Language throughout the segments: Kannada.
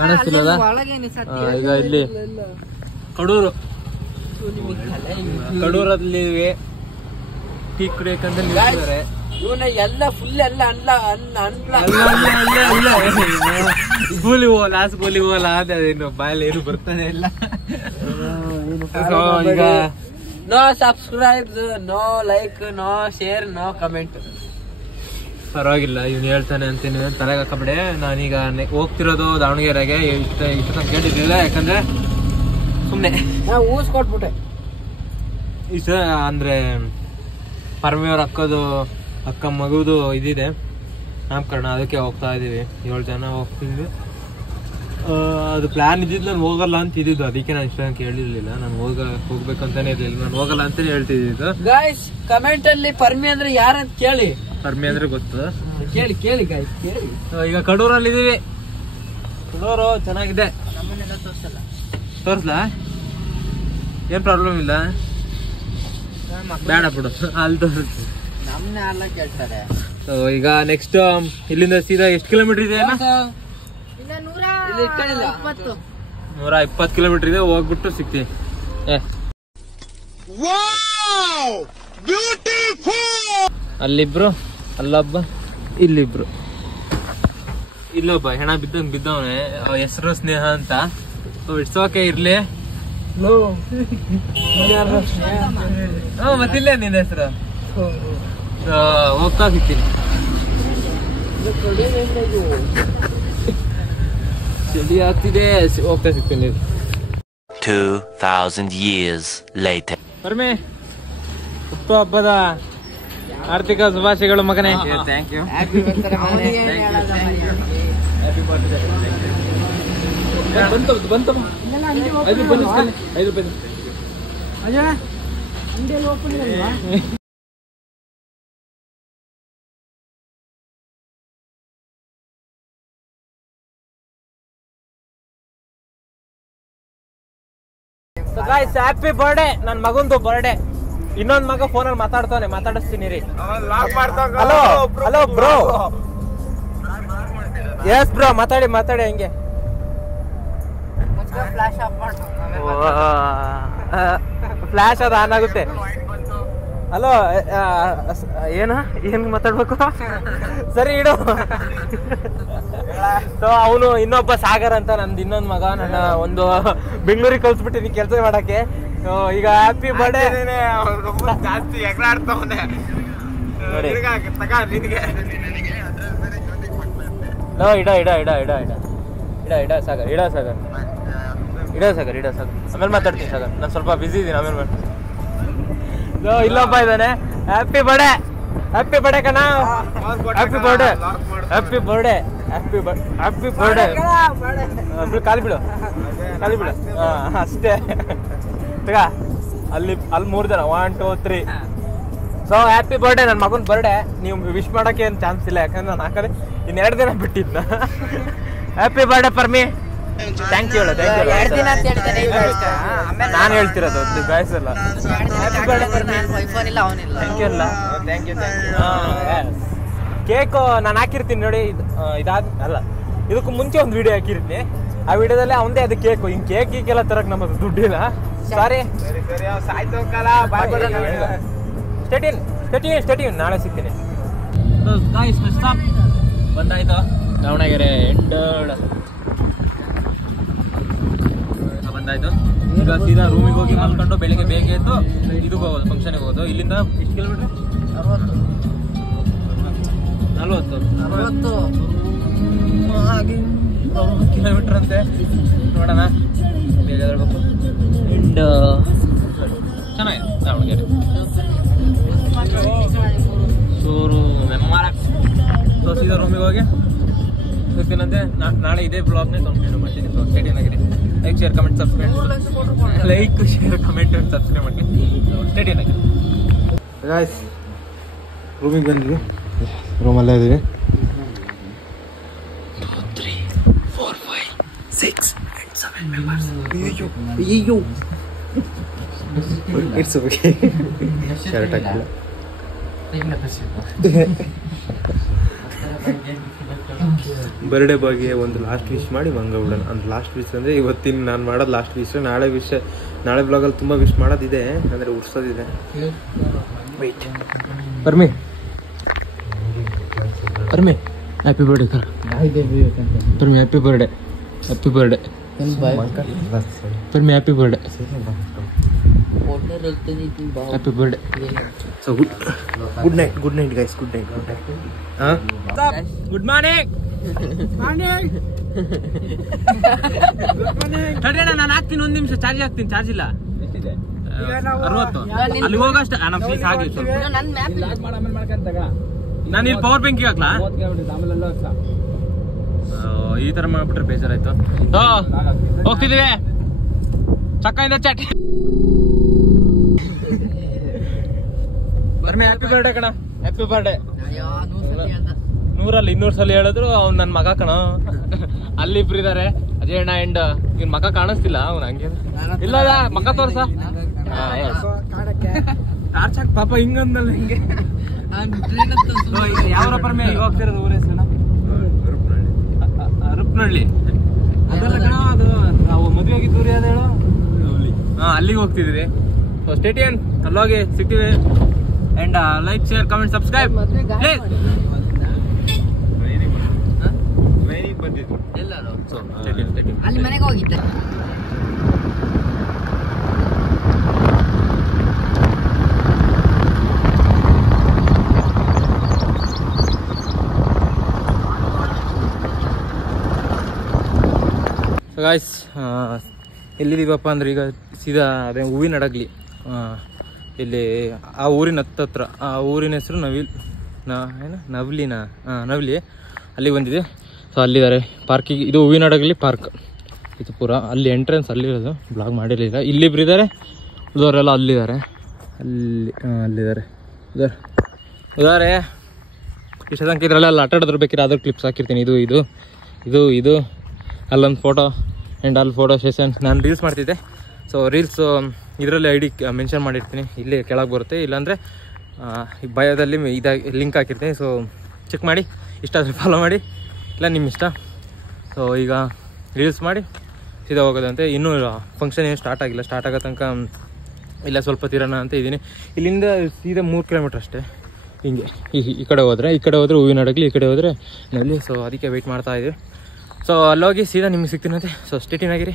ಕಾಣಿಸ್ತಿಲ್ಲ ಈಗ ಇಲ್ಲಿ ಕಡೂರಲ್ಲಿ ಟೀ ಕುಡಿಯಕಂತ ನಿಲ್ಸಿದ್ದಾರೆ. ಎಲ್ಲ ಫುಲ್ ಎಲ್ಲ ಗೋಲಿ ಹೋಗಲ್ಲ ಗೋಲಿ ಹೋಗಲ್ಲ ಅದೇನು ಬಾಯಲ್ಲಿ ಏನು ಬರ್ತಾನೆ ಇಲ್ಲ. ಈಗ no subscribe, no like, no share, no comment. ಪರವಾಗಿಲ್ಲ, ಇವ್ನು ಹೇಳ್ತಾನೆ ಅಂತೀನಿ ತಲೆಗೆ ಹಾಕಬೇಡೆ. ನಾನೀಗ ಹೋಗ್ತಿರೋದು ದಾವಣಗೆರೆಗೆ. ಇಷ್ಟ ಕೇಳಿರ್ಲಿಲ್ಲ, ಯಾಕಂದ್ರೆ ಸುಮ್ನೆ ಊಸ್ ಕೊಟ್ಬಿಟ್ಟೆ. ಇಷ್ಟ ಅಂದ್ರೆ ಪರಮೇವ್ರ ಅಕ್ಕ ಮಗುದು ಇದಿದೆ ನಾಮಕರಣ, ಅದಕ್ಕೆ ಹೋಗ್ತಾ ಇದೀವಿ. 7 ಜನ ಹೋಗ್ತಿದ್ವಿ. ಅದು ಪ್ಲಾನ್ ಇದ್ದಿದ್ದು ನಾನು ಹೋಗಲ್ಲ ಅಂತ ಇದ್ದಿದ್ದು, ಅದಕ್ಕೆ ನಾನು ಇಷ್ಟ ಕೇಳಿರ್ಲಿಲ್ಲ. ನಾನು ಹೋಗ್ಬೇಕಂತಾನೆ ಇರ್ಲಿಲ್ಲ, ನಾನು ಹೋಗಲ್ಲ ಅಂತಾನೆ ಹೇಳ್ತಿದ್ದು. ಗಾಯ್ಸ್ ಕಮೆಂಟ್ ಅಲ್ಲಿ ಪರ್ಮಿ ಅಂದ್ರೆ ಯಾರಂತ ಕೇಳಿ. ಪರ್ಮಿ ಅಂದ್ರೆ ಗೊತ್ತು, ಕೇಳಿ ಗಾಯ್ಸ್ ಕೇಳಿ. ಈಗ ಕಡೂರಲ್ಲಿ ಇದೀವಿ. ಕಡೂರು ಚೆನ್ನಾಗಿದೆ, ತೋರ್ಸ್ಲಾ? ಏನ್ ಪ್ರಾಬ್ಲಮ್ ಇಲ್ಲ, ಬೇಡ ಬಿಡು ಅಲ್ಲಿ ತೋರಿಸ್ತೀನಿ. ನಮ್ನೆ ಅಲ್ಲ ಕೇಳ್ತಾರೆ. ಈಗ ನೆಕ್ಸ್ಟ್ ಇಲ್ಲಿಂದ ಸೀದಾ ಎಷ್ಟು ಕಿಲೋಮೀಟರ್ ಇದೆ? 120 ಕಿಲೋಮೀಟರ್ ಇದೆ. ಹೋಗ್ಬಿಟ್ಟು ಸಿಗ್ತೀನಿ. ಅಲ್ಲಿಬ್ರು, ಅಲ್ಲೊಬ್ಬ, ಇಲ್ಲಿಬ್ರು. ಇಲ್ಲೊಬ್ಬ ಹೆಣ ಬಿದ್ದವನೆ, ಹೆಸರು ಸ್ನೇಹ ಅಂತ. ಇಟ್ಸ್ ಓಕೆ, ಇರ್ಲಿ. ಮತ್ತಿಲ್ಲ ನಿನ್ನ ಹೆಸರು. ಹೋಗ್ತಾ ಸಿಗ್ತೀನಿ. ಚಳಿ ಆಗ್ತಿದೆ, ಹೋಗ್ತಾ ಸಿಗ್ತೀನಿ. 2000 years later. ಪರ್ಮಿ, ಹುಟ್ಟು ಹಬ್ಬದ ಆರ್ಥಿಕ ಶುಭಾಶಯಗಳು ಮಗನೇ. Thank you. Happy birthday. ನನ್ ಮಗಂದು ಬರ್ಡೇ. ಇನ್ನೊಂದ್ ಮಗ ಫೋನಲ್ಲಿ ಮಾತಾಡ್ತಾನೆ, ಮಾತಾಡಿಸ್ತೀನಿ ರೀ. Hello hello bro. Yes bro, ಮಾತಾಡಿ ಹಂಗೆ. ಫ್ಲಾಶ್ ಅದು ಆನ್ ಆಗುತ್ತೆ. ಹಲೋ, ಏನ್ ಮಾತಾಡ್ಬೇಕು? ಸರಿ ಇಡು. ಸೊ ಅವನು ಇನ್ನೊಬ್ಬ ಸಾಗರ್ ಅಂತ, ನಂದು ಇನ್ನೊಂದ್ ಮಗ. ನನ್ನ ಒಂದು ಬೆಂಗಳೂರಿಗೆ ಕಳ್ಸ್ಬಿಟ್ಟಿನಿ ಕೆಲಸ ಮಾಡಕ್ಕೆ. ಈಗ ಹ್ಯಾಪಿ ಬರ್ಡೇ. ಜಾಸ್ತಿ ಎಗರಾಡ್ತವನೆ ನೋಡಿ. ಇಡ ಸಾಗರ್. ಆಮೇಲೆ ಮಾತಾಡ್ತೀನಿ ಸಾಗರ್, ನಾನು ಸ್ವಲ್ಪ ಬಿಸಿ ಇದ್ದೀನಿ. ಆಮೇಲೆ ಇಲ್ಲೊಬ್ಬ ಇದ್ದಾನೆ. ಹ್ಯಾಪಿ ಬರ್ಡೇ ಕಣ. Happy birthday. ಕಾಲಿ ಬಿಡು. ಅಷ್ಟೇ. ಅಲ್ಲಿ 3 ಜನ, 1 2 3. So happy birthday. ನನ್ನ ಮಗನ ಬರ್ಡೇ. ನೀವು ವಿಶ್ ಮಾಡಕ್ಕೆ ಏನು ಚಾನ್ಸ್ ಇಲ್ಲ, ಯಾಕಂದ್ರೆ ನಾನು ಹಾಕದೆ 2 ದಿನ ಬಿಟ್ಟಿದ್ನ. Happy birthday Parmi. Thank you. ನಾನು ಹೇಳ್ತಿರೋದು ಗಾಯ್ಸ್ ಎಲ್ಲ. Happy birthday Parmi. Thank you ಅಲ್ಲ. ಕೇಕ್ ನಾನು ಹಾಕಿರ್ತೀನಿ ನೋಡಿ. ಅಲ್ಲ, ಇದಕ್ಕೂ ಮುಂಚೆ ಒಂದು ವಿಡಿಯೋ ಹಾಕಿರ್ತೀನಿ. ಆ ವಿಡಿಯೋದಲ್ಲಿ ಅವಂದೇ ಅದು ಕೇಕು. ಹಿಂಗೆ ಕೇಕೆಲ್ಲ ತರಕ್ ನಮ್ಮದು ದುಡ್ಡಿಲ್ಲ. ಸಾರಿ. ಸ್ಟೇಟಿನ್ ನಾಳೆ ಸಿಗ್ತೀನಿ. ಬಂದಾಯ್ತು ದಾವಣಗೆರೆ ಬಂದಾಯ್ತು. ಈಗ ಸೀದಾ ರೂಮಿಗೆ ಹೋಗಿ ಮಲ್ಕೊಂಡು ಬೆಳಿಗ್ಗೆ ಬೇಗ ಎದ್ದು ಇದಕ್ಕೆ ಹೋಗೋದು, ಫಂಕ್ಷನ್ಗೆ ಹೋಗೋದು. ಇಲ್ಲಿಂದ ಎಷ್ಟು ಕಿಲೋಮೀಟರ್? 40 ಕಿಲೋಮೀಟರ್ ಅಂತೆ. ನೋಡೋಣ, ಬೇಗ ಹೇಳ್ಬೇಕು. ಚೆನ್ನಾಗಿದೆ ದಾವಣಗೆರೆ. ಚೂರು ಸೊ ಸೀದಾ ರೂಮಿಗೆ ಹೋಗಿ ಸಿಗ್ತೀನಂತೆ. ನಾಳೆ ಇದೇ ಬ್ಲಾಗ್ನೇ ಕಂಪ್ಲೀಟ್ ಮಾಡ್ತೀನಿ. ಸೊ ಸ್ಟೇಡಿಯಂ ಆಗಿದೆ. ಲೈಕ್ ಶೇರ್ ಕಮೆಂಟ್ ಸಬ್ಸ್ಕ್ರೈಬ್ ಮಾಡಿ. ಸ್ಟೇಡಿಯಂ ಆಗಿದೆ ಗಾಯ್ಸ್. ರೂಮಿಗೆ ಬಂದ್ವಿ, ರೂಮಲ್ಲೇ ಇದೀವಿ. 2 3 4 5 6 7 ಮೆಂಬರ್ಸ್. ಅಯ್ಯೋ ಇಟ್ಸ್ ಓಕೆ. ಶರ್ಟ್ ಹಾಕಿಲ್ಲ. ಬರ್ಡೇ ಬಗ್ಗೆ ಒಂದು ಲಾಸ್ಟ್ ವಿಶ್ ಮಾಡಿ ಮಂಗಬಿಡೋಣ. ಅಂದ್ರೆ ಲಾಸ್ಟ್ ವಿಶ್ ಅಂದರೆ ಇವತ್ತಿನ ನಾನು ಮಾಡೋದು ಲಾಸ್ಟ್ ವಿಶ್. ನಾಳೆ ಬ್ಲಾಗಲ್ಲಿ ತುಂಬ ವಿಶ್ ಮಾಡೋದಿದೆ, ಅಂದರೆ ಉಡ್ಸೋದಿದೆ. ವೆಯ್ಟ್ ಬರ್ಮಿ ಹ್ಯಾಪಿ ಬರ್ಡೇ ಕರ್ Parmi happy birthday happy birthday Parmi happy birthday happy birthday. So good night guys, good night. ಹಾಂ ಗುಡ್ ಮಾರ್ನಿಂಗ್ ತಡೆಯೋಣ, ನಾನು ಹಾಕ್ತೀನಿ. 1 ನಿಮಿಷ ಚಾರ್ಜ್ ಹಾಕ್ತೀನಿ. ಚಾರ್ಜ್ ಇಲ್ಲ 60. ಅಲ್ಲಿ ಹೋಗಷ್ಟ ನಮ್ಮ ಫೀಸ್ ಆಗಿತ್ತು. ನಾನು ಇಲ್ಲಿ ಪವರ್ ಬ್ಯಾಂಕಿಗೆ ಹಾಕ್ಲಾ? ಈ ತರ ಮಾಡ್ಬಿಟ್ರೆ ಬೇಜಾರಾಯ್ತು. ಹೋಗ್ತಿದ್ದೀವಿ ಚಕ್ಕಿಂದ ಚಾಟ್. ಬರ್ಮಿ ಹ್ಯಾಪಿ ಬರ್ಡೇ ಕಣ, ಹ್ಯಾಪಿ ಬರ್ಡೇ. 100 200 ಸಲ ಹೇಳಿದ್ರು ಅವ್ನು ನನ್ನ ಮಗ ಕಣ. ಅಲ್ಲಿ ಇಬ್ರು ಇದಾರೆ, ಅಜಯ್ ಅಣ್ಣ ಅಂಡ್ ಇವ್ನ ಮಗ ಕಾಣಿಸ್ತಿಲ್ಲ. ಅವ್ನು ಹಂಗೆ ಇಲ್ಲ ಮಗ ತೋರ್ಸ ಪಾಪ ಹಿಂಗಂದಲ್ಲ ಹಿಂಗೆ. ಯಾವ ಪರ್ಮೆ ಈಗ ಹೋಗ್ತಿರೋದು ಊರ ಹೆಸರು? ರುಪ್ನಳ್ಳಿ. ಅದಲ್ಲ ಕಣ, ಅದು ನಾವು ಮದುವೆ ಆಗಿದ್ದು ಊರಿ ಅದ ಹೇಳು. ಅಲ್ಲಿಗೆ ಹೋಗ್ತಿದ್ರಿ. ಸೊ ಸ್ಟೇ ಟ್ಯೂನ್, ಅಲ್ಲೋಗಿ ಸಿಗ್ತೀವಿ. And like share comment subscribe please. ಅಲ್ಲಿ ಮನೆಗೆ ಹೋಗಿದ್ದೆ. ಸೊ ಗಾಯ್ಸ್, ಎಲ್ಲಿದ್ದೀವಪ್ಪ ಅಂದ್ರೆ ಈಗ ಸೀದಾ ಅದೇ ಹೂವಿನ ಹಡಗಲಿ. ಇಲ್ಲಿ ಆ ಊರಿನ ಹತ್ತತ್ರ, ಆ ಊರಿನ ಹೆಸರು ನವಲಿ. ಅಲ್ಲಿಗೆ ಬಂದಿದೆ. ಸೊ ಅಲ್ಲಿದ್ದಾರೆ ಪಾರ್ಕಿಗೆ. ಇದು ಹೂವಿನ ಹಡಗಲಿ ಪಾರ್ಕ್ ಇದು ಪೂರ. ಅಲ್ಲಿ ಎಂಟ್ರೆನ್ಸ್ ಅಲ್ಲಿರೋದು, ಬ್ಲಾಗ್ ಮಾಡಿರಲಿಲ್ಲ. ಇಲ್ಲಿಬ್ರು ಇದ್ದಾರೆ, ಉಳಿದವರೆಲ್ಲ ಅಲ್ಲಿದ್ದಾರೆ. ಅಲ್ಲಿದ್ದಾರೆ ಇದಾರೆ. ಇಷ್ಟ ತನಕ ಇದರಲ್ಲೆಲ್ಲ ಆಟ ಆಡಿದ್ರು ಬೇಕಿದ್ರೆ ಅದ್ರ ಕ್ಲಿಪ್ಸ್ ಹಾಕಿರ್ತೀನಿ. ಇದು ಅಲ್ಲೊಂದು ಫೋಟೋ ಆ್ಯಂಡ್ ಅಲ್ಲಿ ಫೋಟೋ ಸೆಷನ್. ನಾನು ರೀಲ್ಸ್ ಮಾಡ್ತಿದ್ದೆ. ಸೊ ರೀಲ್ಸು ಇದರಲ್ಲಿ ಐ ಡಿ ಮೆನ್ಷನ್ ಮಾಡಿರ್ತೀನಿ, ಇಲ್ಲಿ ಕೆಳಗೆ ಬರುತ್ತೆ. ಇಲ್ಲಾಂದರೆ ಬಯೋದಲ್ಲಿ ಲಿಂಕ್ ಹಾಕಿರ್ತೀನಿ. ಸೊ ಚೆಕ್ ಮಾಡಿ, ಇಷ್ಟ ಆದರೆ ಫಾಲೋ ಮಾಡಿ, ಇಲ್ಲ ನಿಮ್ಮ ಇಷ್ಟ. ಸೊ ಈಗ ರೀಲ್ಸ್ ಮಾಡಿ ಸೀದಾ ಹೋಗೋದಂತೆ. ಇನ್ನೂ ಫಂಕ್ಷನ್ ಏನು ಸ್ಟಾರ್ಟ್ ಆಗಿಲ್ಲ. ಸ್ಟಾರ್ಟ್ ಆಗೋ ತನಕ ಇಲ್ಲ ಸ್ವಲ್ಪ ತಿರೋಣ ಅಂತ ಇದ್ದೀನಿ. ಇಲ್ಲಿಂದ ಸೀದಾ 3 ಕಿಲೋಮೀಟ್ರ್ ಅಷ್ಟೇ. ಹಿಂಗೆ ಈ ಕಡೆ ಹೋದರೆ ಹೂವಿನ ಹಡಗಲಿ, ಈ ಕಡೆ ಹೋದರೆ ನಲ್ಲಿ. ಸೊ ಅದಕ್ಕೆ ವೆಯ್ಟ್ ಮಾಡ್ತಾ ಇದ್ದೀವಿ. ಸೊ ಅಲ್ಲೋಗಿ ಸೀದಾ ನಿಮಗೆ ಸಿಗ್ತೀನಂತೆ. ಸೊ ಸ್ಟೇ ಟ್ಯೂನ್ ಆಗಿರಿ,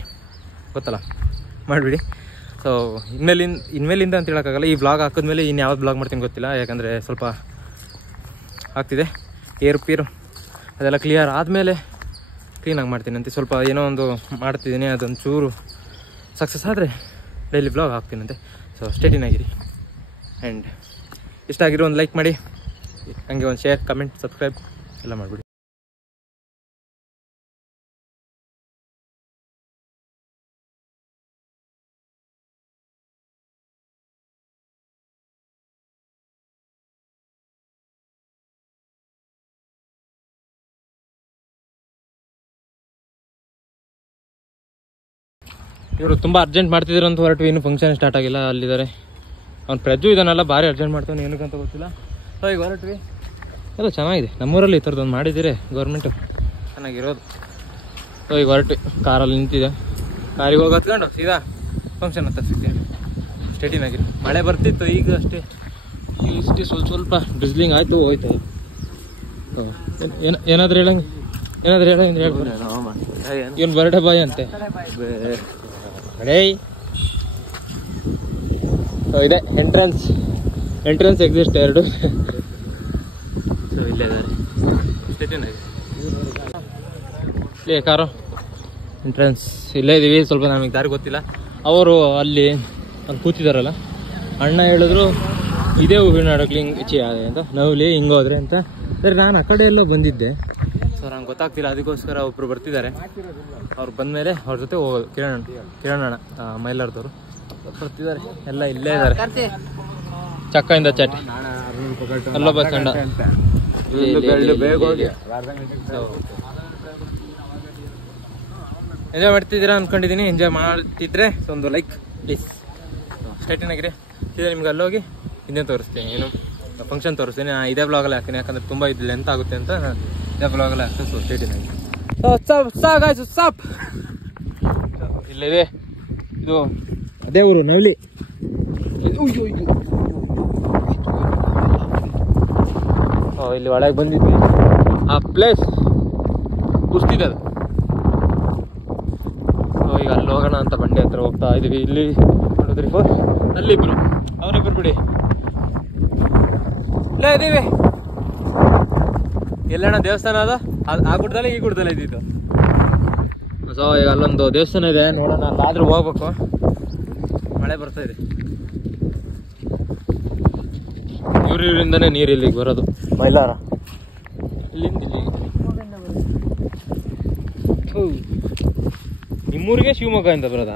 ಗೊತ್ತಲ್ಲ, ಮಾಡಿಬಿಡಿ. ಸೊ ಇನ್ಮೇಲಿಂದ ಅಂತ ಹೇಳೋಕ್ಕಾಗಲ್ಲ. ಈ ಬ್ಲಾಗ್ ಹಾಕಿದ್ಮೇಲೆ ಇನ್ನು ಯಾವ್ದು ಬ್ಲಾಗ್ ಮಾಡ್ತೀನಿ ಗೊತ್ತಿಲ್ಲ, ಯಾಕಂದರೆ ಸ್ವಲ್ಪ ಆಗ್ತಿದೆ ಏರು ಅದೆಲ್ಲ ಕ್ಲಿಯರ್ ಆದಮೇಲೆ ಕ್ಲೀನಾಗಿ ಮಾಡ್ತೀನಂತೆ. ಸ್ವಲ್ಪ ಏನೋ ಒಂದು ಮಾಡ್ತಿದ್ದೀನಿ, ಅದೊಂದು ಚೂರು ಸಕ್ಸಸ್ ಆದರೆ ಡೈಲಿ ಬ್ಲಾಗ್ ಹಾಕ್ತೀನಂತೆ. ಸೊ ಸ್ಟೇ ಟ್ಯೂನ್ ಆಗಿರಿ. ಆ್ಯಂಡ್ ಇಷ್ಟ ಆಗಿರೋ ಒಂದು ಲೈಕ್ ಮಾಡಿ, ಹಂಗೆ ಒಂದು ಶೇರ್ ಕಮೆಂಟ್ ಸಬ್ಸ್ಕ್ರೈಬ್ ಎಲ್ಲ ಮಾಡಿಬಿಡಿ. ಇವರು ತುಂಬ ಅರ್ಜೆಂಟ್ ಮಾಡ್ತಿದ್ರು ಅಂತ ಹೊರಟ್ವಿ. ಇನ್ನೂ ಫಂಕ್ಷನ್ ಸ್ಟಾರ್ಟ್ ಆಗಿಲ್ಲ. ಅಲ್ಲಿದ್ದಾರೆ ಅವ್ನು ಪ್ರಜ್ಜು ಇದನ್ನೆಲ್ಲ ಭಾರಿ ಅರ್ಜೆಂಟ್ ಮಾಡ್ತಾನೆ, ಏನಕ್ಕಂತ ಗೊತ್ತಿಲ್ಲ. ಸೊ ಈಗ ಹೊರಟ್ವಿ. ಅದು ಚೆನ್ನಾಗಿದೆ, ನಮ್ಮೂರಲ್ಲಿ ಈ ಥರದೊಂದು ಮಾಡಿದ್ದೀರಿ ಗೌರ್ಮೆಂಟು, ಚೆನ್ನಾಗಿರೋದು. ಸೊ ಈಗ ಹೊರಟ್ವಿ, ಕಾರಲ್ಲಿ ನಿಂತಿದೆ. ಕಾರಿಗೆ ಹೋಗಿ ಹತ್ಕೊಂಡು ಸೀದಾ ಫಂಕ್ಷನ್ ಹತ್ತ ಸಿಗ್ತೀನಿ. ಸ್ಟೇ ಟ್ಯೂನ್ ಆಗಿರಿ. ಮಳೆ ಬರ್ತಿತ್ತು ಈಗ ಅಷ್ಟೇ, ಇಷ್ಟು ಸ್ವಲ್ಪ ಬಿಸ್ಲಿಂಗ್ ಆಯಿತು ಹೋಯ್ತು. ಏನಾದರೂ ಹೇಳಂಗೆ ಹೇಳ್ಬೋದು. ಇವನು ಬರ್ಡೇ ಬಾಯ್ ಅಂತೆ. ಸೊ ಇದೆ ಎಂಟ್ರೆನ್ಸ್ ಎಕ್ಸಿಸ್ಟ್ 2. ಸೊ ಇಲ್ಲೇ ಇದ್ದಾರೆ, ಸ್ಟೇ ಟ್ಯೂನ್ ಆಗಿದೆ. ಇಲ್ಲೇ ಕಾರು ಎಂಟ್ರೆನ್ಸ್ ಇಲ್ಲೇ ಇದ್ದೀವಿ. ಸ್ವಲ್ಪ ನಮಗೆ ದಾರಿ ಗೊತ್ತಿಲ್ಲ. ಅವರು ಅಲ್ಲಿ ಕೂತಿದಾರಲ್ಲ, ಅಣ್ಣ ಹೇಳಿದ್ರು ಇದೇ ಹೂವಿನ ಹಡಗಲಿ ಅಂತ ನವಲಿ ಹಿಂಗೋದ್ರೆ ಅಂತ. ಸರಿ, ನಾನು ಆ ಕಡೆ ಎಲ್ಲೋ ಬಂದಿದ್ದೆ. ಸೊ ನಂಗೆ ಗೊತ್ತಾಗ್ತಿಲ್ಲ, ಅದಕ್ಕೋಸ್ಕರ ಒಬ್ಬರು ಬರ್ತಿದ್ದಾರೆ. ಅವ್ರು ಬಂದಮೇಲೆ ಅವ್ರ ಜೊತೆ ಹೋಗೋದು. ಕಿರಣ್ ಅಣ್ಣ ಮೈಲಾರದವರು ಬರ್ತಿದ್ದಾರೆ. ಎಲ್ಲ ಇಲ್ಲೇ ಇದ್ದಾರೆ. ಚಕ್ಕಿಂದ ಚಾಟ್ ಅಲ್ಲೋ ಬಸ್ ಕಂಡ. ಎಂಜಾಯ್ ಮಾಡ್ತಿದ್ದೀರಾ ಅಂದ್ಕೊಂಡಿದ್ದೀನಿ. ಎಂಜಾಯ್ ಮಾಡ್ತಿದ್ರೆ ಒಂದು ಲೈಕ್ ಪ್ಲೀಸ್. ಸ್ಟೇ ಟ್ಯೂನ್ ಆಗಿರಿ. ಸೀದಾ ನಿಮ್ಗೆ ಅಲ್ಲೋಗಿ ಇನ್ನೇ ತೋರಿಸ್ತೀನಿ. ಏನು ಫಂಕ್ಷನ್ ತೋರಿಸ್ತೀನಿ. ಇದೇ ಬ್ಲಾಗಲ್ಲಿ ಹಾಕ್ತೀನಿ, ಯಾಕಂದ್ರೆ ತುಂಬ ಇದು ಲೆಂತ್ ಆಗುತ್ತೆ ಅಂತ ಇದೇ ಬ್ಲಾಗಲ್ಲಿ ಹಾಕ್ತೀನಿ. ಸೊಸೈಟಿನಾಗಿ ಇಲ್ಲಿದೆ, ಇದು ಅದೇ ಊರು ನವಲಿ. ಇಲ್ಲಿ ಒಳಗೆ ಬಂದಿದ್ವಿ, ಆ ಪ್ಲೇಸ್ ಕುಸ್ತಿದೆ ಅದು. ಈಗ ಅಲ್ಲಿ ಹೋಗೋಣ ಅಂತ ಬಂಡೆ ಹತ್ರ ಹೋಗ್ತಾ ಇದೀವಿ. ಇಲ್ಲಿ ನೋಡಿದ್ರಿ ಅಲ್ಲಿಬ್ರು, ಅವರಿಬ್ರು ಬಿಡಿ ಇಲ್ಲೇ ಇದೀವಿ. ಎಲ್ಲಣ್ಣ ದೇವಸ್ಥಾನ ಅದ, ಆ ಗುಡ್ಡದಲ್ಲೇ ಈ ಗುಡ್ಡದಲ್ಲೇ ಇದ್ದಿದ್ದು. ಸೊ ಈಗ ಅಲ್ಲೊಂದು ದೇವಸ್ಥಾನ ಇದೆ, ನೋಡೋಣ. ಅಲ್ಲಾದ್ರೂ ಹೋಗ್ಬೇಕು, ಮಳೆ ಬರ್ತಾ ಇದೆ. ಇವರಿಂದನೇ ನೀರು ಇಲ್ಲಿಗೆ ಬರೋದು, ಮೈಲಾರ ಇಲ್ಲಿಂದ ಇಲ್ಲಿ. ನಿಮ್ಮೂರಿಗೆ ಶಿವಮೊಗ್ಗ ಅಂತ ಬರೋದಾ?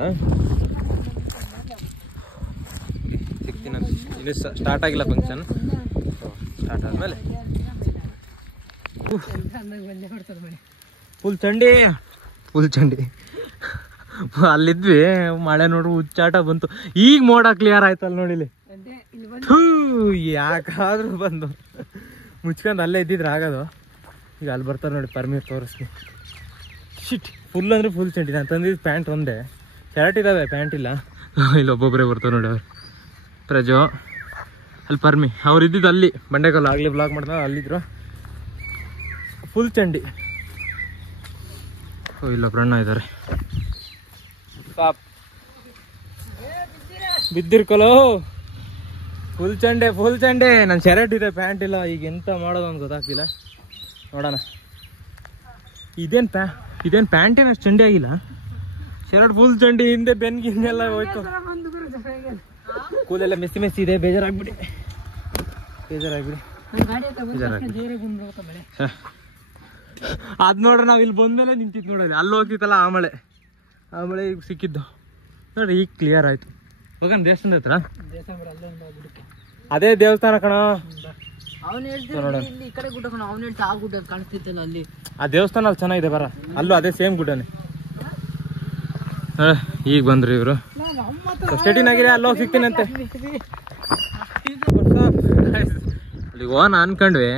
ಸಿಗ್ತೀನಿ. ಇಲ್ಲಿ ಸ್ಟಾರ್ಟ್ ಆಗಿಲ್ಲ ಫಂಕ್ಷನ್, ಸ್ಟಾರ್ಟ್ ಆದ್ಮೇಲೆ ಫುಲ್ ಚಂಡಿ ಅಲ್ಲಿದ್ವಿ. ಮಳೆ ನೋಡ್ರಿ ಹುಚ್ಚಾಟ ಬಂತು. ಈಗ ಮೋಡ ಕ್ಲಿಯರ್ ಆಯ್ತಲ್ಲ ನೋಡಿಲಿ. ಯಾಕಾದ್ರೂ ಬಂದು ಮುಚ್ಕೊಂಡು ಅಲ್ಲೇ ಇದ್ದಿದ್ರೆ ಆಗೋದು. ಈಗ ಅಲ್ಲಿ ಬರ್ತಾರೆ ನೋಡಿ, ಪರ್ಮಿಟ್ ತೋರಿಸ್ತೀನಿ. ಶಿಟ್, ಫುಲ್ ಅಂದ್ರೆ ಫುಲ್ ಚಂಡಿ. ನಾನು ತಂದಿದ್ದು ಪ್ಯಾಂಟ್ ಒಂದೇ, ಶರ್ಟ್ ಇದ್ದಾವೆ, ಪ್ಯಾಂಟ್ ಇಲ್ಲ. ಇಲ್ಲಿ ಒಬ್ಬೊಬ್ಬರೇ ಬರ್ತಾರೆ ನೋಡಿ, ಅವ್ರು ಪ್ರಜೋ, ಅಲ್ಲಿ ಪರ್ಮಿ. ಅವ್ರು ಇದ್ದಿದ್ದು ಅಲ್ಲಿ ಬಂಡೆಕಲ್ಲು, ಆಗಲಿ ಬ್ಲಾಗ್ ಮಾಡ್ತಾರೆ, ಅಲ್ಲಿದ್ರು. ಫುಲ್ ಚಂಡಿ. ಇಲ್ಲೊಬ್ರಣ್ಣ ಇದ್ದಾರೆ, ಪಾಪ್ ಬಿದ್ದಿರ್ಕೊಲೋ. ಫುಲ್ ಚಂಡೆ. ನನ್ನ ಶರ್ಟ್ ಇದೆ, ಪ್ಯಾಂಟ್ ಇಲ್ಲ. ಈಗ ಎಂತ ಮಾಡೋದು ಅಂತ ಗೊತ್ತಾಗ್ತಿಲ್ಲ. ನೋಡೋಣ. ಇದೇನು ಪ್ಯಾಂಟೇನು ಅಷ್ಟು ಚಂಡಿ ಆಗಿಲ್ಲ, ಶರ್ಟ್ ಫುಲ್ ಚಂಡಿ. ಹಿಂದೆ ಬೆನ್ಗಿನ್ನೆಲ್ಲ ಹೋಯ್ತು, ಕೂಲೆಲ್ಲ ಮೆಸ್ಸಿ ಇದೆ. ಬೇಜಾರಾಗ್ಬಿಡಿ. ಅದ್ ನೋಡ್ರಿ, ನಾವು ಇಲ್ಲಿ ಬಂದ್ಮೇಲೆ ನಿಂತಿತ್ತು ನೋಡಲಿ. ಅಲ್ಲಿ ಹೋಗ್ತಿತ್ತಲ್ಲ ಆ ಮಳೆ ಈಗ ಸಿಕ್ಕಿದ್ದು ನೋಡ್ರಿ. ಈಗ ಕ್ಲಿಯರ್ ಆಯ್ತು. ಹೋಗೋಣ ದೇವಸ್ಥಾನದ ಹತ್ರ. ಅದೇ ದೇವಸ್ಥಾನ ಕಣ. ಆ ದೇವಸ್ಥಾನ ಅಲ್ಲಿ ಚೆನ್ನಾಗಿದೆ, ಬರ ಅಲ್ಲೂ ಅದೇ ಸೇಮ್ ಗುಡ್ಡನೇ. ಈಗ ಬಂದ್ರಿ ಇವರು, ಸ್ಟೇಟಿನಾಗಿದೆ. ಅಲ್ಲೋಗಿ ಸಿಗ್ತೀನಿ ಅಂತೆ. ಅಲ್ಲಿಗೆ ಹೋಗೋಣ ಅನ್ಕೊಂಡ್ವಿ.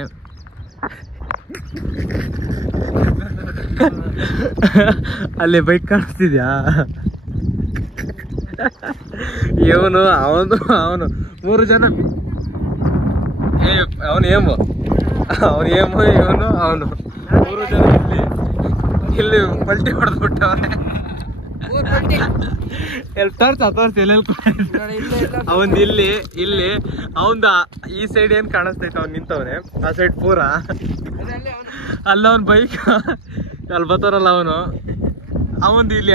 ಅಲ್ಲಿ ಬೈಕ್ ಕಾಣಿಸ್ತಿದ್ಯಾ? ಇವನು ಅವನು 3 ಜನ. ಅವನು ಏಮು ಇವನು 3 ಜನ ಇಲ್ಲಿ ಪಲ್ಟಿ ಹೊಡೆದ್ಬಿಟ್ಟವನೆ. ತೋರ್ಸಿ ಎಲ್ಲೆಲ್ಲಿ ಅವಂದು ಇಲ್ಲಿ ಅವಂದ ಈ ಸೈಡ್ ಏನ್ ಕಾಣಿಸ್ತೈತೆ, ಅವ್ನು ನಿಂತವನೆ. ಆ ಸೈಡ್ ಪೂರ ಅಲ್ಲ ಅವನ್ ಬೈಕ್ ಅಲ್ಲಿ ಬರ್ತಾರಲ್ಲ ಅವಂದು ಇಲ್ಲಿ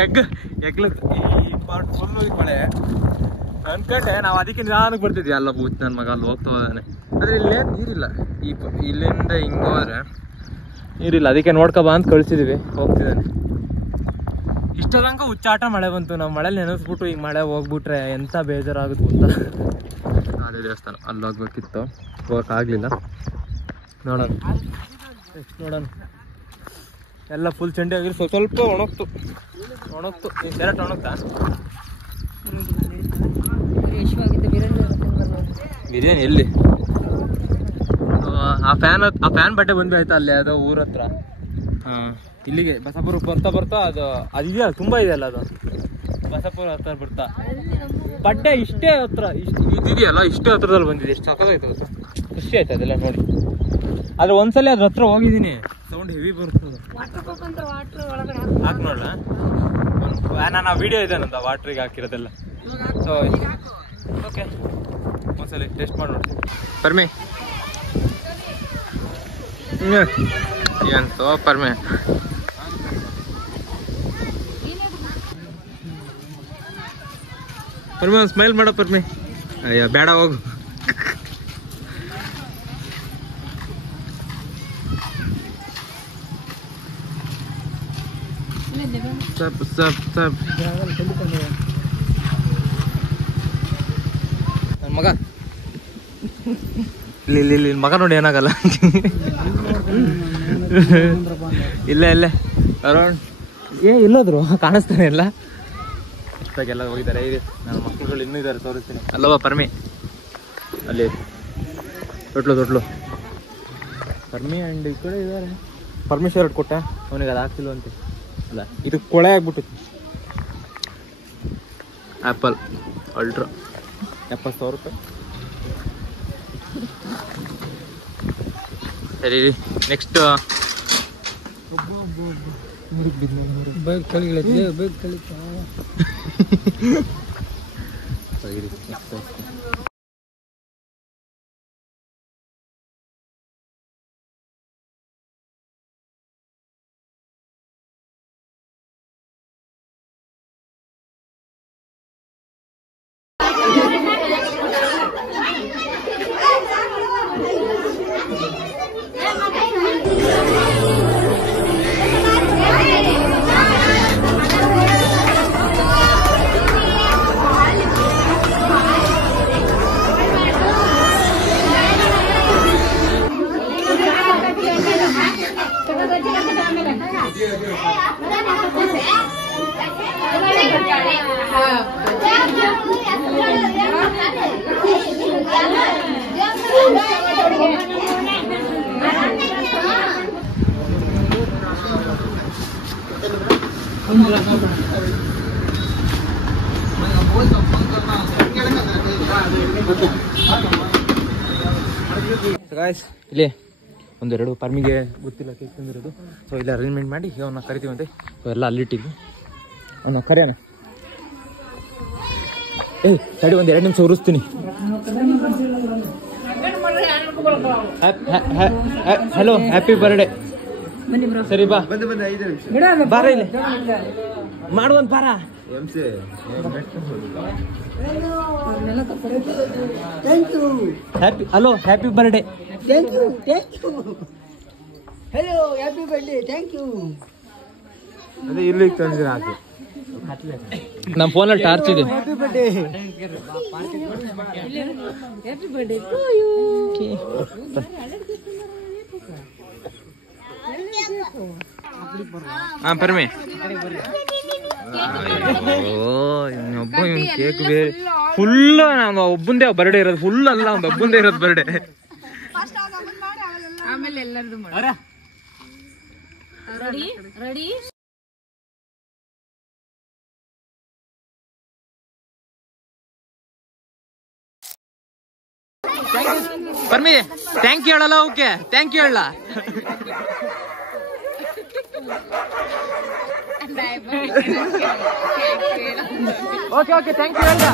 ಎಗ್ಲಕ್ ಈ ಪಾರ್ಟ್ ಫುಲ್ ಹೋಗಿ ಮಳೆ ಅನ್ಕೊಂಡೆ. ನಾವು ಅದಕ್ಕೆ ನಿಧಾನಕ್ಕೆ ಬರ್ತಿದ್ವಿ. ಅಲ್ಲ ಬೂತ್ ನನ್ನ ಮಗ ಅಲ್ಲಿ ಹೋಗ್ತಾ ಹೋದಾನೆ. ಆದ್ರೆ ಇಲ್ಲೇನು ನೀರಿಲ್ಲ. ಇಲ್ಲಿಂದ ಹಿಂಗೆ ಹೋದ್ರೆ ನೀರಿಲ್ಲ, ಅದಕ್ಕೆ ನೋಡ್ಕೊಬಾ ಅಂತ ಕಳ್ಸಿದೀವಿ. ಹೋಗ್ತಿದ್ದಾನೆ. ಇಷ್ಟದಂಗ ಹುಚ್ಚಾಟ ಮಳೆ ಬಂತು. ನಾವು ಮಳೆಲಿ ನೆನೆಸ್ಬಿಟ್ಟು ಈಗ ಮಳೆ ಹೋಗ್ಬಿಟ್ರೆ ಎಂತ ಬೇಜಾರಾಗುತ್ತೆ ಗೊತ್ತಾ. ಅದೇ ದೇವಸ್ಥಾನ, ಅಲ್ಲಿ ಹೋಗ್ಬೇಕಿತ್ತು, ಹೋಗಕ್ಕಾಗ್ಲಿಲ್ಲ. ನೋಡೋಣ ಎಲ್ಲ ಫುಲ್ ಚಂಡಿ ಆಗಿರಿ. ಸ್ವಲ್ಪ ಒಣಗ್ತು. ಈ ಶರ್ಟ್ ಒಣಗ್ತಾ? ಬಿರಿಯಾನಿ ಎಲ್ಲಿ? ಆ ಫ್ಯಾನ್ ಬಟ್ಟೆ ಬಂದು ಆಯ್ತಾ ಅಲ್ಲಿ ಅದೋ ಊರ ಹತ್ರ. ಇಲ್ಲಿಗೆ ಬಸಾಪುರಕ್ಕೆ ಬರ್ತಾ ಅದು ತುಂಬಾ ಇದೆಯಲ್ಲ, ಅದು ಬಸಾಪುರ ಹತ್ರ ಬರ್ತಾ ಬಟ್ಟೆ ಇಷ್ಟೇ ಹತ್ರ ಇದೆಯಲ್ಲ, ಇಷ್ಟೇ ಹತ್ರದಲ್ಲಿ ಬಂದಿದೆ. ಎಷ್ಟು ಸಕ್ಕತ್ತಾಯ್ತು, ಖುಷಿ ಆಯ್ತು ಅದೆಲ್ಲ ನೋಡಿ. ಆದ್ರೆ ಒಂದ್ಸಲ ಅದ್ರ ಹತ್ರ ಹೋಗಿದ್ದೀನಿ, ಸೌಂಡ್ ಹೆವಿ ಬರ್ತದೆ. ಹಾಕಿ ನೋಡ್ಲ, ನಾನು ವಿಡಿಯೋ ಇದೆ ನಂದು ವಾಟ್ರಿಗೆ ಹಾಕಿರೋದೆಲ್ಲ. ಸೊ ಓಕೆ, ಒಂದ್ಸಲ ಟೆಸ್ಟ್ ಮಾಡಿ ನೋಡಿ. ಪರ್ಮಿ ಎಂತೋ ಪರ್ಮಿ. ಒಂದು ಸ್ಮೈಲ್ ಮಾಡೋ ಪರ್ಮಿ. ಅಯ್ಯ ಬೇಡ, ಹೋಗು. ನನ್ನ ಮಗ ಇಲ್ಲಿ ಮಗ ನೋಡಿ ಏನಾಗಲ್ಲ. ಇಲ್ಲೇ ಅರೌಂಡ್ ಇಲ್ಲೋದ್ರು ಕಾಣಿಸ್ತಾನೆ ಇಲ್ಲ. ಅಷ್ಟಾಗೆಲ್ಲ ಹೋಗಿದ್ದಾರೆ. ನನ್ನ ಮಕ್ಕಳುಗಳು ಇನ್ನೂ ಇದ್ದಾರೆ, ತೋರಿಸ್ತೀನಿ. ಅಲ್ಲವಾ ಪರ್ಮಿ ಅಲ್ಲಿ ತೊಟ್ಲು ಪರ್ಮಿ ಆ್ಯಂಡ್ ಈ ಕಡೆ ಇದ್ದಾರೆ. ಪರ್ಮಿಷನ್ ಕೊಟ್ಟ ಅವನಿಗೆ ಅದು ಆಗ್ತಿಲ್ಲ ಅಂತ. ಅಲ್ಲ ಇದು ಕೊಳೆ ಆಗ್ಬಿಟ್ಟಿತ್ತು. ಆ್ಯಪಲ್ ಅಲ್ಟ್ರಾ 70,000 ರೂಪಾಯಿ. ಸರಿ ನೆಕ್ಸ್ಟ್ ಬೇಗ ಕಳಿಗಳೈತಿ ಬೇಗ ಕಳಿತಾ. ಗಾಯ್ಸ್ ಇಲ್ಲಿ ಒಂದೆರಡು ಪರ್ಮಿಗೆ ಗೊತ್ತಿಲ್ಲ ಕೇಕ್ ತಂದಿರೋದು. ಸೊ ಇಲ್ಲಿ ಅರೇಂಜ್ಮೆಂಟ್ ಮಾಡಿ ಅವನ್ನ ಕರಿತೀವಂತೆ. ಸೊ ಎಲ್ಲ ಅಲ್ಲಿಟ್ಟಿದ್ವಿ. ಅವನ್ನ ಕರೆಯೋಣ. ತಡಿ ಒಂದು 2 ನಿಮಿಷ ಉರಿಸ್ತೀನಿ. Hello happy birthday. ಸರಿ ಬಾ ಬಾರ ಇಲ್ಲಿ ಮಾಡುವಂತ ಬಾರ. Happy hello happy birthday. Thank you hello happy birthday thank you. ಅದೇ ಇಲ್ಲಿಗೆ ತಂದಿರ ಹಾಕಿ. ನಮ್ಮ ಫೋನಲ್ಲಿ ಟಾರ್ಚ್ ಇದೆ. Happy birthday to you. ಹಾ ಪರ್ಮಿ. ಒಬ್ಬ ಕೇಕ್ ಬೇರೆ ಫುಲ್ ನಾನು ಒಬ್ಬಂದೇ ಬರ್ಡೇ ಇರೋದು. ಫುಲ್ ಅಲ್ಲ ಒಂದು ಒಬ್ಬಂದೇ ಇರೋದು ಬರ್ಡೇ. ಆಮೇಲೆ ಎಲ್ಲರದು ರೆಡಿ ರೆಡಿ. ಪರ್ಮಿ ಥ್ಯಾಂಕ್ ಯು ಹೇಳಲ್ಲ. ಓಕೆ ಥ್ಯಾಂಕ್ ಯು ಹೇಳ. ಓಕೆ ಓಕೆ ಥ್ಯಾಂಕ್ ಯು ಹೇಳ್ದ.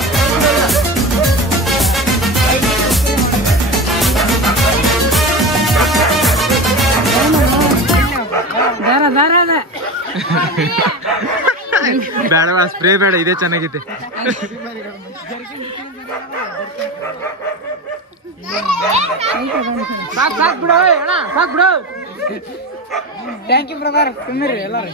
ಬೇಡ ಸ್ಪ್ರೇ ಬೇಡ, ಇದೇ ಚೆನ್ನಾಗೈತೆ. ಸಾಕ್ ಬಿಡು ಅಣ್ಣ, ಸಾಕ್ ಬಿಡು. Thank you brother. ತಿನ್ನಿರಿ ಎಲ್ಲರೂ.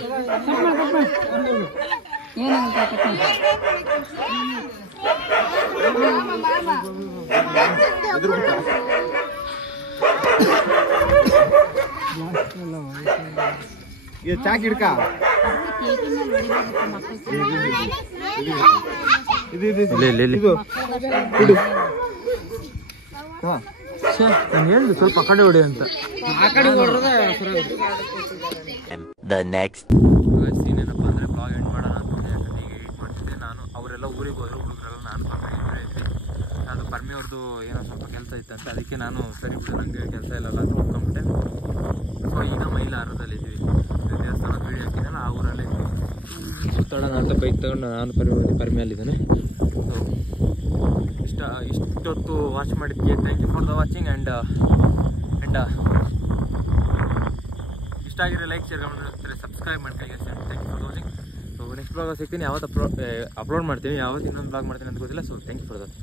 ಚಾಕ್ ಹಿಡ್ಕ. ನಾನು ಹೇಳಿದೆ ಸ್ವಲ್ಪ ಆ ಕಡೆ ಹೊಡಿ ಅಂತ. ಆ ಕಡೆ ಹೊಡ್ರದ The next. ಏನಪ್ಪ ಅಂದರೆ ಬ್ಲಾಗ್ ಎಂಡ್ ಮಾಡೋಣ ಅಂದ್ಕೊಂಡೆ. ಯಾಕಂದ್ರೆ ಈಗ ಎಡಿಟ್ ಮಾಡ್ತಿದ್ದೆ ನಾನು. ಅವರೆಲ್ಲ ಊರಿಗೆ ಹೋದ್ರು, ಹುಡುಗರೆಲ್ಲ ನಾನು ಇದ್ದೆ. ಅದು ಪರ್ಮಿ ಅವ್ರದ್ದು ಏನೋ ಸ್ವಲ್ಪ ಕೆಲಸ ಇತ್ತಂತೆ. ಅದಕ್ಕೆ ನಾನು ಸರಿ ಬಿಡು ನನಗೆ ಕೆಲಸ ಇಲ್ಲ ಅಂತ ಹೋಗ್ಕೊಂಡ್ಬಿಟ್ಟೆ. ಸೊ ಈಗ ಮೈಲಾರದಲ್ಲಿದ್ವಿ. ದೇವಸ್ಥಾನದ ವೀಡಿಯೋ ಹಾಕಿದ್ದಾನೆ, ಆ ಊರಲ್ಲೇ ಇದ್ವಿ. ಸುತ್ತಾಡೋಣ ಅಂತ ಬೈಕ್ ತಗೊಂಡು ನಾನು ಪರ್ಮಿಯಲ್ಲಿದ್ದಾನೆ. ಸೊ ಇಷ್ಟೊತ್ತು ವಾಚ್ ಮಾಡಿದ್ದಕ್ಕೆ thank you for the watching. And ಇಷ್ಟ ಆಗಿರೋ ಲೈಕ್ ಶೇರ್ ಕಮೆಂಟ್ ಸಬ್ಸ್ಕ್ರೈಬ್ ಮಾಡ್ಕೊಳ್ಳಿ. Thank you for watching. So next blog ಸಿಗ್ತೀನಿ. ಯಾವತ್ತು ಅಪ್ಲೋಡ್ ಮಾಡ್ತೀನಿ, ಯಾವತ್ತು ಇನ್ನೊಂದು ಬ್ಲಾಗ್ ಮಾಡ್ತೀನಿ ಅಂತ ಗೊತ್ತಿಲ್ಲ. So thank you for that.